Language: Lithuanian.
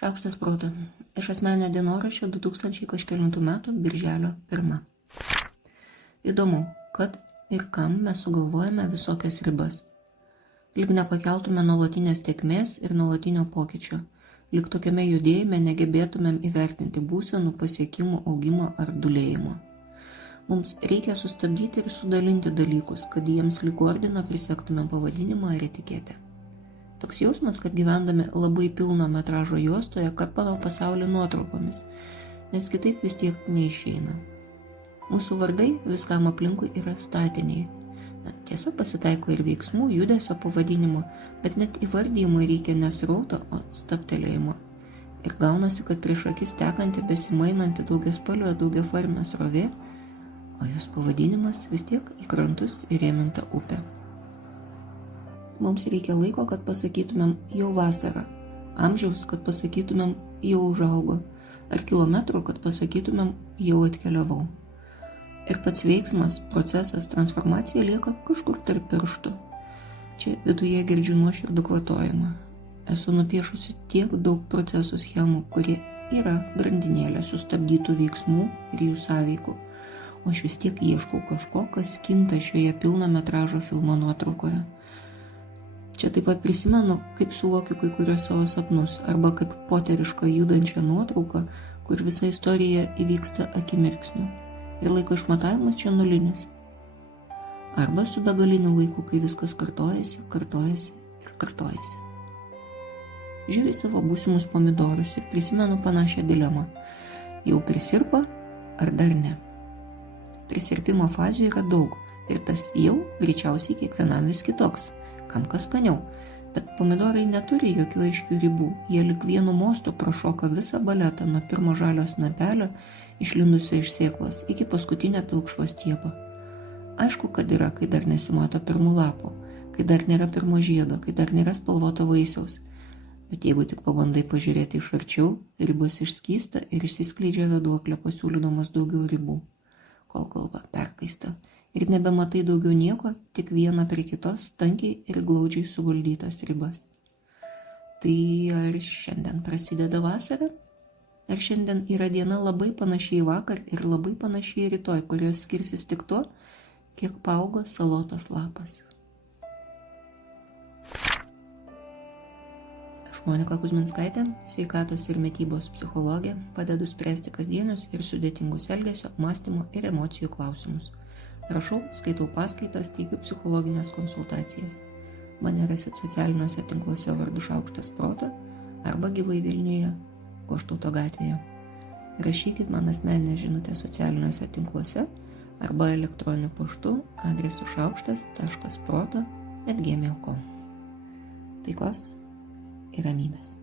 Šaukštas proto. Iš asmeninio dienoraščio 2000 kažkelintų metų birželio 1. Įdomu, kad ir kam mes sugalvojame visokias ribas. Lyg nepakeltume nuolatinės tėkmės ir nuolatinio pokyčio. Lyg tokiame judėjime negebėtumėm įvertinti būsenų, pasiekimų, augimo ar dulėjimo. Mums reikia sustabdyti ir sudalinti dalykus, kad jiems lyg ordiną prisektumėm pavadinimą ar etiketę. Toks jausmas, kad gyvendami labai pilno metražo juostoje karpame pasaulį nuotraukomis, nes kitaip vis tiek neišeina. Mūsų vardai viskam aplinkui yra statiniai. Tiesa, pasitaiko ir veiksmų, judesio pavadinimo, bet net įvardyjimui reikia nesrauto, o stabtelėjimo. Ir gaunasi, kad prieš akis tekanti besimainanti daugiaspalvė daugiaformė srovė, o jos pavadinimas vis tiek į krantus įrėminta upė. Mums reikia laiko, kad pasakytumėm jau vasara, amžiaus, kad pasakytumėm jau užaugo, ar kilometrų, kad pasakytumėm jau atkeliavau. Ir pats veiksmas, procesas, transformacija lieka kažkur tarp pirštų. Čia viduje girdžiu nuoširdų kvatojimą. Esu nupiešusi tiek daug procesų schemų, kurie yra grandinėlė sustabdytų veiksmų ir jų sąveikų, o aš vis tiek ieškau kažko, kas kinta šioje pilno metražo filmo nuotraukoje. Čia taip pat prisimenu, kaip suvokiu kai kurios savo sapnus, arba kaip poterišką judančią nuotrauką, kur visa istorija įvyksta akimirksniu. Ir laiko išmatavimas čia nulinis. Arba su begaliniu laiku, kai viskas kartojasi ir kartojasi. Žiūriu į savo būsimus pomidorus ir prisimenu panašią dilemą. Jau prisirpa ar dar ne? Prisirpimo fazių yra daug ir tas jau greičiausiai kiekvienam vis kitoks. Kam kas skaniau, bet pomidorai neturi jokių aiškių ribų, jie lyg vienu mostu prašoka visą baletą nuo pirmo žalio snapelio, išlindusio iš sėklos, iki paskutinio pilkšvo stiebo. Aišku, kad yra, kai dar nesimato pirmų lapų, kai dar nėra pirmo žiedo, kai dar nėra spalvoto vaisiaus, bet jeigu tik pabandai pažiūrėti iš arčiau, ribos išskysta ir išsiskleidžia vėduoklė pasiūlydamas daugiau ribų, kol galva perkaista. Ir nebematai daugiau nieko, tik vieną prie kitos tankiai ir glaudžiai suguldytas ribas. Tai ar šiandien prasideda vasara? Ar šiandien yra diena labai panašiai vakar ir labai panašiai rytoj, kurios skirsis tik tuo, kiek paaugo salotos lapas? Aš Monika Kuzminskaitė, sveikatos ir mitybos psichologė, padedu spręsti kasdienius ir sudėtingus elgesio, mąstymo ir emocijų klausimus. Rašau, skaitau paskaitas, teikiu psichologinės konsultacijas. Mane rasit socialiniuose tinkluose vardu Šaukštas proto arba gyvai Vilniuje, Goštauto gatvėje. Rašykit man asmeninę žinutę socialiniuose tinkluose arba elektroniniu paštu adresu šaukštas.proto@gmail.com. Taikos ir ramybės.